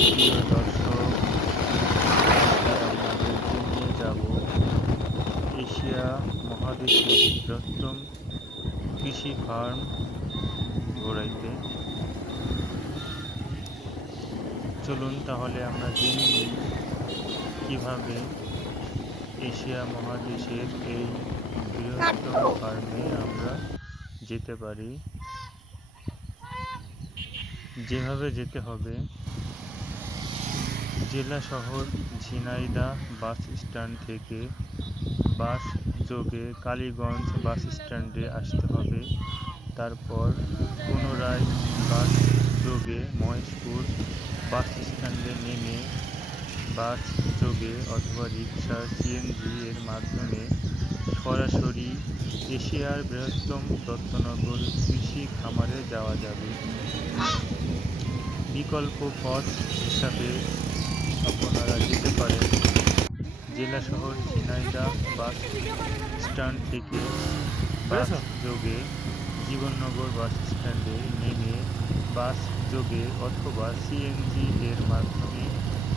প্রিয় দর্শক, আজকে আপনাদেরকে নিয়ে যাব এশিয়া মহাদেশের বৃহত্তম কৃষি ফার্ম ঘোরাইতে। চলুন তাহলে আমরা জেনে নিই কিভাবে এশিয়া মহাদেশের এই বৃহত্তম ফার্মে আমরা যেতে পারি। যেভাবে যেতে হবে, জেলা শহর ঝিনাইদহ বাস স্ট্যান্ড থেকে বাস যোগে কালীগঞ্জ বাস স্ট্যান্ডে আসতে হবে। তারপর পুনরায় বাস যোগে মহেশপুর বাস স্ট্যান্ডে নেমে বাস যোগে অথবা রিক্সা সিএনজি এর মাধ্যমে সরাসরি এশিয়ার বৃহত্তম দত্তনগর কৃষি খামারে যাওয়া যাবে। বিকল্প পথ হিসাবে আপনারা যেতে পারেন জেলা শহর ঝিনাইদহ বাস স্ট্যান্ড থেকে বাস যোগে জীবননগর বাস স্ট্যান্ডে নেমে বাস যোগে অথবা সিএনজি এর মাধ্যমে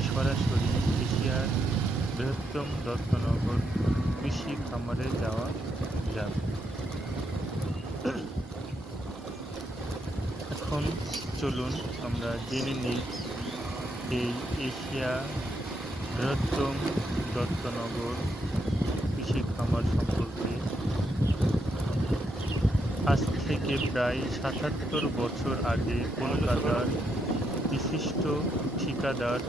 সরাসরি এশিয়ার বৃহত্তম দত্তনগর কৃষি খামারে যাওয়া যাবে। এখন চলুন আমরা জেনে নিই এই এশিয়া বৃহত্তম দত্তনগর কৃষি খামার সম্পর্কে। আজ থেকে প্রায় ৭৭ বছর আগে কলকাতার বিশিষ্ট ঠিকাদার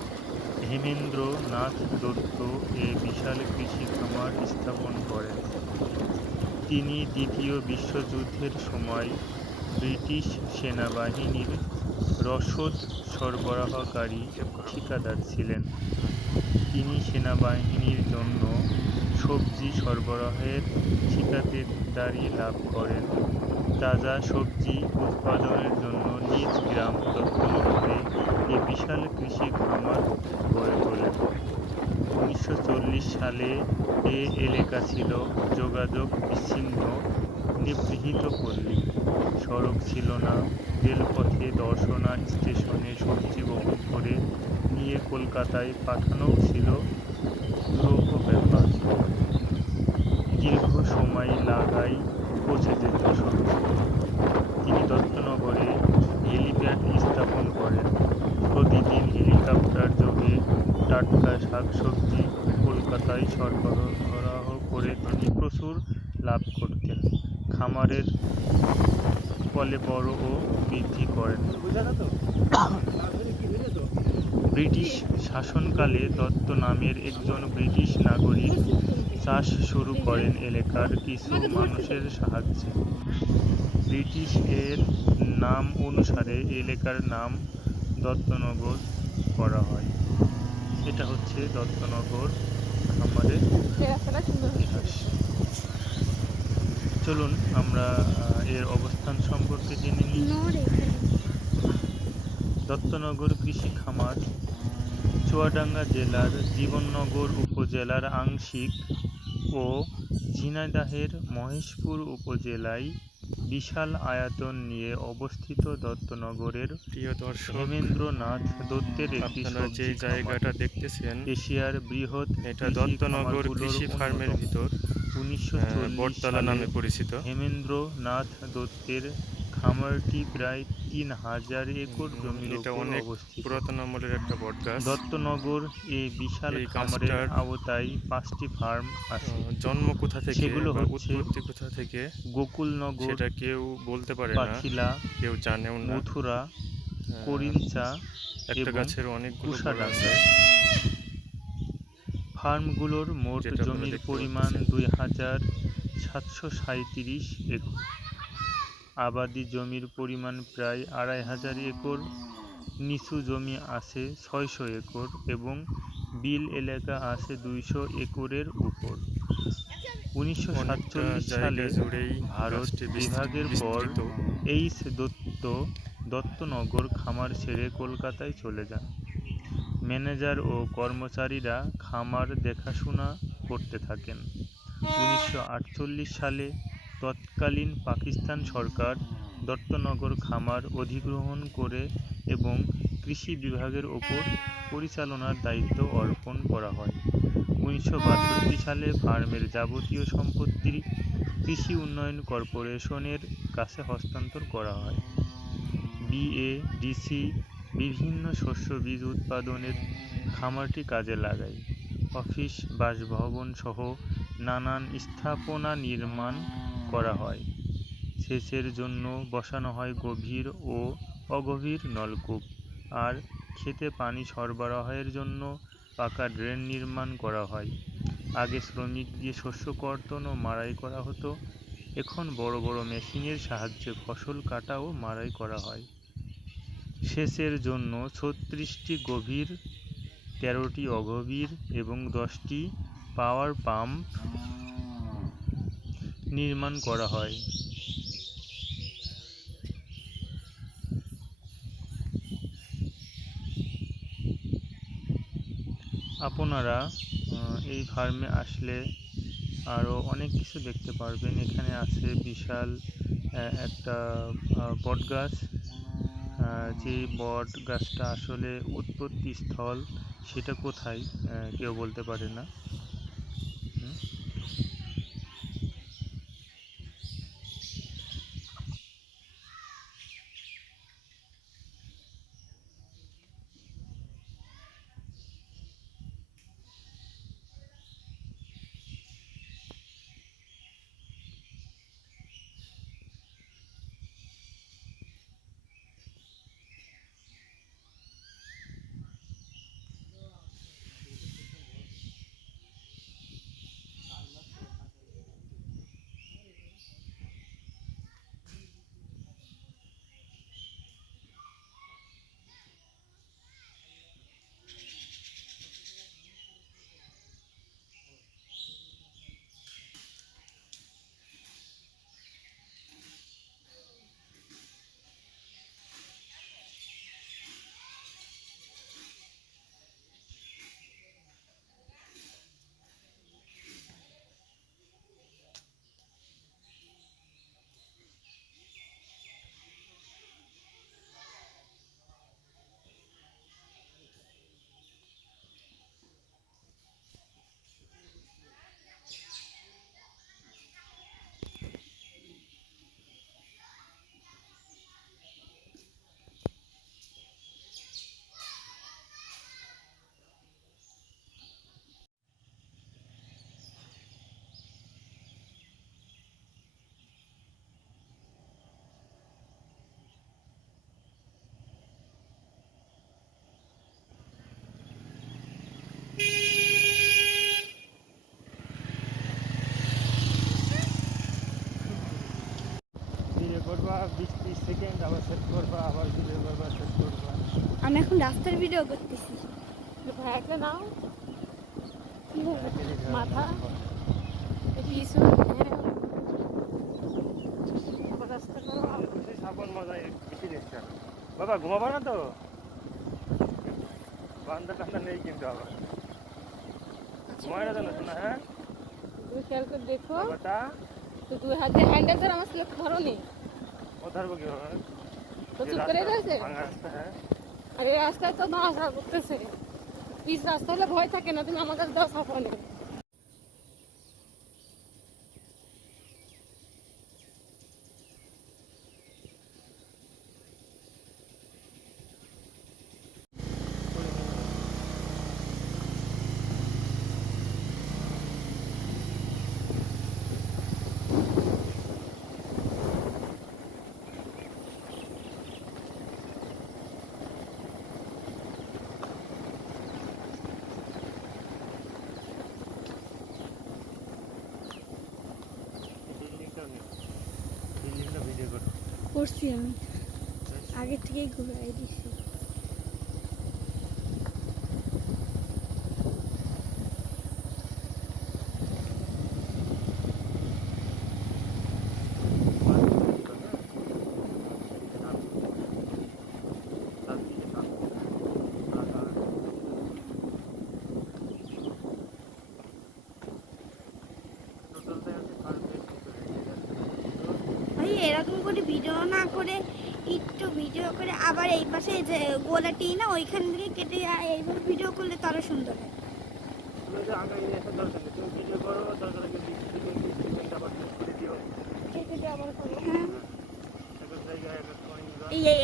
হেমেন্দ্র নাথ দত্ত এ বিশাল কৃষি খামার স্থাপন করেন। তিনি দ্বিতীয় বিশ্বযুদ্ধের সময় ব্রিটিশ সেনাবাহিনীর রসদ সরবরাহকারী ঠিকাদার ছিলেন। তিনি সেনাবাহিনীর জন্য সবজি সরবরাহের ঠিকাদারি লাভ করেন। তাজা সবজি উৎপাদনের জন্য নিজ গ্রাম দত্তনগরে এ বিশাল কৃষি খামার গড়ে তোলেন। ১৯৪০ সালে এ এলাকা ছিল যোগাযোগ বিচ্ছিন্ন নিভৃত পল্লী। সড়ক ছিল না, রেলপথে দর্শনা স্টেশনে সবজি বহন করে নিয়ে কলকাতায় পাঠানোও ছিল দুরূহ ব্যাপার। দীর্ঘ সময় লাগাই পৌঁছে যেত সবজি। তিনি দত্তনগরে হেলিপ্যাড স্থাপন করেন। প্রতিদিন হেলিকপ্টার যোগে টাটকা শাকসবজি কলকাতায় সরবরাহ করে তিনি প্রচুর লাভ করতেন। খামারের কলেবরও বৃদ্ধি করেন। ব্রিটিশ শাসনকালে দত্ত নামের একজন ব্রিটিশ নাগরিক চাষ শুরু করেন এলাকার কিছু মানুষের সাহায্যে। ব্রিটিশ এর নাম অনুসারে এলাকার নাম দত্তনগর করা হয়। এটা হচ্ছে দত্তনগর খামারের ইতিহাস। চলুন আমরা এর অবস্থান সম্পর্কে জেনে নিই। দত্তনগর কৃষি খামার চুয়াডাঙ্গা জেলার জীবননগর উপজেলার আংশিক ও ঝিনাইদহের মহেশপুর উপজেলায় বিশাল আয়তন নিয়ে অবস্থিত। দত্তনগরের প্রিয় দর্শক, হেমেন্দ্রনাথ দত্তের একটি আপনারা যে জায়গাটা দেখতেছেন এশিয়ার বৃহৎ এটা দত্তনগর কৃষি ফার্মের ভিতর ১৯৪০ বটতলা নামে পরিচিত। হেমেন্দ্রনাথ দত্তের খামারটি প্রায় ৩,০০০ একর জমির এটা উপর অনেক অবস্থিত। পুরাতন আমলের একটা বট গাছ। দত্তনগর এই বিশাল খামারের আওতায় ৫টি ফার্ম আছে। জন্ম কোথা থেকে সেগুলো বা হচ্ছে উৎপত্তি কোথা থেকে গোকুলনগর, সেটা কেউ বলতে পারে না, পাখিলা, কেউ জানেও না। মথুরা, করিমচা একটা এবং গাছের অনেকগুলো গোড়া কুশাডাঙ্গা। আছে। ফার্মগুলোর মোট যেটা আপনারা জমির দেখতে পরিমাণ পাচ্ছেন। ২,৭৩৭ একর। আবাদি জমির পরিমাণ প্রায় ২,৫০০ একর। নিচু জমি আছে ৬০০ একর এবং বিল এলাকা আছে ২০০ একরের উপর। ১৯৪৭ সালে ভারত বিভাগের পর এইচ দত্তনগর খামার ছেড়ে কলকাতায় চলে যান। ম্যানেজার ও কর্মচারীরা খামার দেখাশোনা করতে থাকেন। ১৯৪৮ সালে তৎকালীন পাকিস্তান সরকার দত্তনগর খামার অধিগ্রহণ করে এবং কৃষি বিভাগের ওপর পরিচালনার দায়িত্ব অর্পণ করা হয়। 1962 সালে ফার্মের যাবতীয় সম্পত্তি কৃষি উন্নয়ন কর্পোরেশনের কাছে হস্তান্তর করা হয়। বিএডিসি বিভিন্ন শস্য বীজ উৎপাদনের খামারটি কাজে লাগায়। অফিস, বাসভবন সহ নানান স্থাপনা নির্মাণ করা হয়। সেচের জন্য বসানো হয় গভীর ও অগভীর নলকূপ, আর ক্ষেতে পানি সরবরাহের জন্য পাকা ড্রেন নির্মাণ করা হয়। আগে শ্রমিক দিয়ে শস্য কর্তন ও মাড়াই করা হতো, এখন বড় বড় মেশিনের সাহায্যে ফসল কাটা ও মাড়াই করা হয়। সেচের জন্য 36টি গভীর, 13টি অগভীর এবং 10টি পাওয়ার পাম্প নির্মাণ করা হয়। আপনারা এই ফার্মে আসলে আরও অনেক কিছু দেখতে পারবেন। এখানে আছে বিশাল একটা বট গাছ। যে বট গাছটা আসলে উৎপত্তি স্থল সেটা কোথায় কেউ বলতে পারে না। করবা 20-30 সেকেন্ড, আবার সেট করবা, আবার ভিডিও করবা, সেট করবা। আমি এখন রাস্তার ভিডিও করতেছি। ভাইয়াকে নাও মাথা পিছু রাস্তা করো। সাবন মজা বেশি দেখছে। বাবা ঘুমাবো না তো? বান্দা টান্দা নেই কিন্তু আবার ঘুমায় না জানো শোনা। হ্যাঁ তুমি খেয়াল করে দেখো বাবাটা তো তুই হাতে হ্যান্ডেল ধর, আমার স্লেপ ধরো নি ও ধরবো কিভাবে? তো চুপ করে রয়েছে। ভাঙা রাস্তা। হ্যাঁ আরে রাস্তায় তো নড়াচড়া করতেছে, পিস রাস্তা হলে ভয় থাকে না। তুমি আমার কাছে দাও সাফানে। বিল্ডিংটা ভিডিও করো। করছি আমি, আগে থেকেই ঘুরাই দিছি। ভাই এরকম করে করে ভিডিও না করে একটু ভিডিও করে আবার এই পাশে যে গোলাটি না ওইখান থেকে কেটে এইভাবে ভিডিও করলে তো আরো সুন্দর হয়। কেটে আবার করো। হ্যাঁ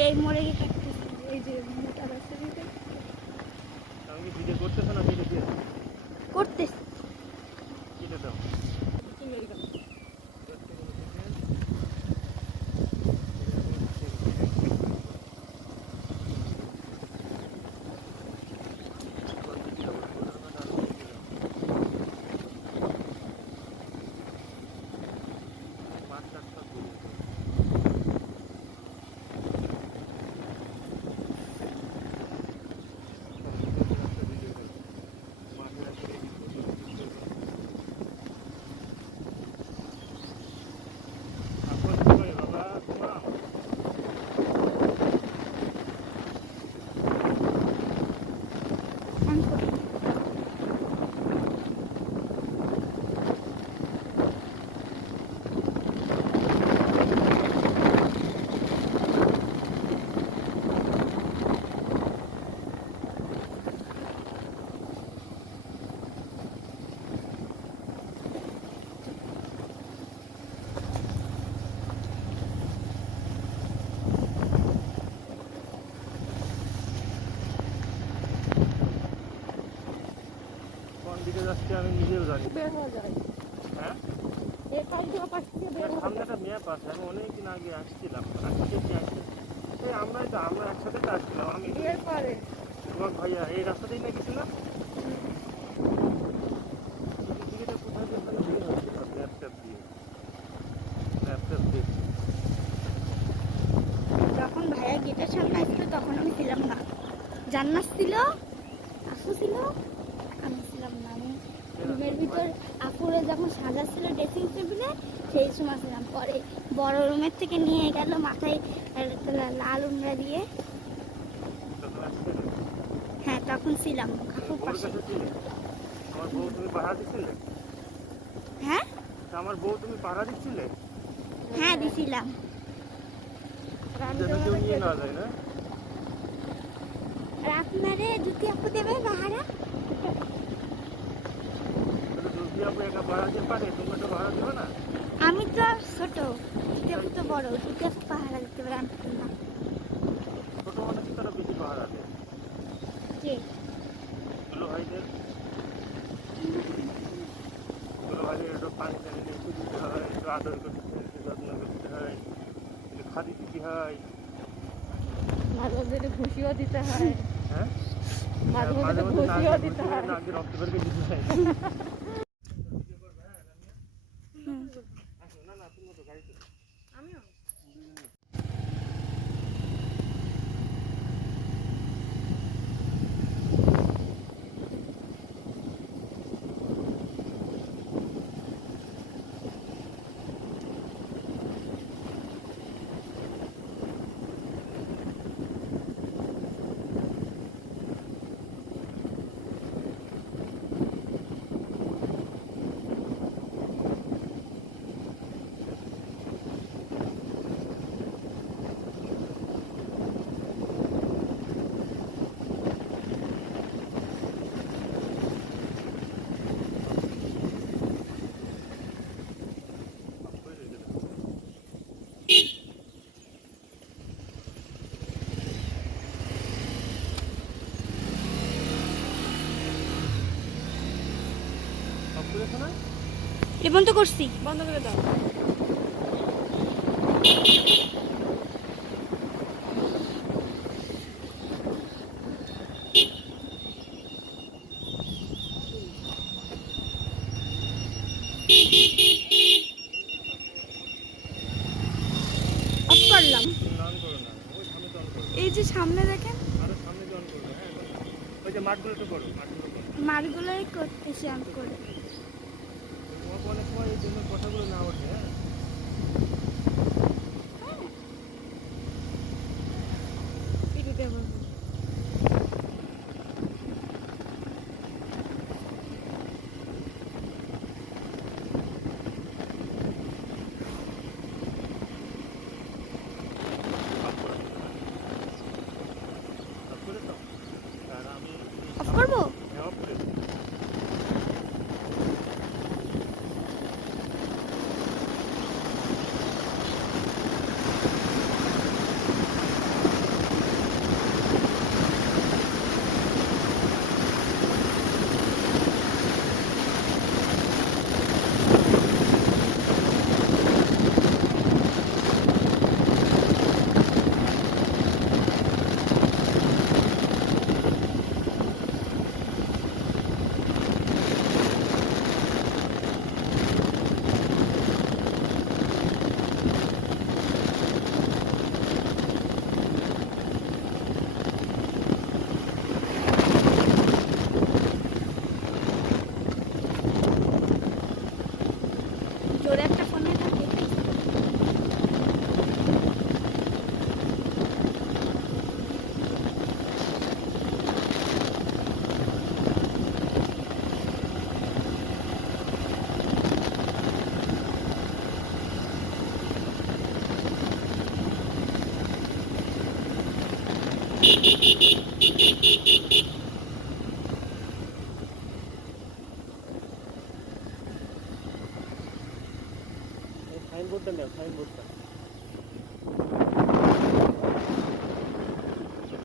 এই মোড়ে গিয়ে কাটতেছি, এই যে মোটা রাস্তা দিতে করতেছো না কেটে দিয়ে করতেছি। কেটে দাও। অন করি। কোন দিকে যাচ্ছে আমি নিজেও জানি না। বের হয়ে যায়। হ্যাঁ এই পাশ দিয়ে পাশ থেকে বের হয়ে সামনে একটা ম্যাপ আছে, আমি অনেকদিন আগে আসছিলাম, এই আমরা একসাথে তো আসছিলাম, আমি বিয়ের পরে তোমার ভাইয়া এই রাস্তাতেই না গেছিলাম। দিদিটা কোথায় দিয়ে তাহলে বের হচ্ছিল ল্যাপটপ দেখছি। যখন ভাইয়া গেটের সামনে আসছিল তখন আমি ছিলাম না, জান্নাত ছিল, আপু ছিল, আমি ছিলাম না। আমি রুমের ভিতর আপুরে যখন সাজাচ্ছিল ড্রেসিং টেবিলে সেই সময় ছিলাম। পরে বড় রুমের থেকে নিয়ে গেল মাথায় একটা লাল উমরা দিয়ে। তখন আসছিলে? হ্যাঁ তখন ছিলাম আপুর বউর পাশে। কাছে ছিলে? আমার বউ তুমি পাহারা দিচ্ছিলে? হ্যাঁ আমার বউ তুমি পাহারা দিচ্ছিলে? হ্যাঁ দিছিলাম। আর আমি যেন যখন কেউ নিয়ে না যায় না? আর আপনারে জুতি আপু দেবে বাহারা? তাহলে যদি আপু একা পাহারা দিতে পারে, তোমরা তো পাহারা দেবে না? আমি তো ছোট, জুতি আপু তো বড়, জুতি আপু পাহারা দিতে পারে, আমি পারি না। ছোট মানুষ তারা বেশি পাহারা দেয়। কে? দুলো ভাইদের একটু পানি টানি একটু দিতে হয়, একটু আদর করতে হয়, একটু যত্ন করতে হয়, একটু খাদি দিতে হয়। মাঝে মধ্যে একটু ঘুষিও দিতে হয়। হ্যাঁ মাঝে মধ্যে একটু নাকে ঘুষিও দিতে হয়। নাকে রক্ত বের করে দিতে হয়। হুম। না না তুমি তো গাড়িতে আমিও সব করেছো না? রিবন তো করছি। বন্ধ করে দাও। অফ করলাম। অন করো না, ওই সামনে তো অন করো, এই যে সামনে দেখেন আরো সামনে তো অন করবে। হ্যাঁ ওই যে মাঠগুলো তো করো, মাঠগুলো করো। মারগুলোই করতেছি অন করে। তোমাকে অনেক সময় এই জন্য কথাগুলো না ওঠে। হ্যাঁ পিটিতে বলবো। সাইনবোর্ডটা নেও, সাইনবোর্ডটা।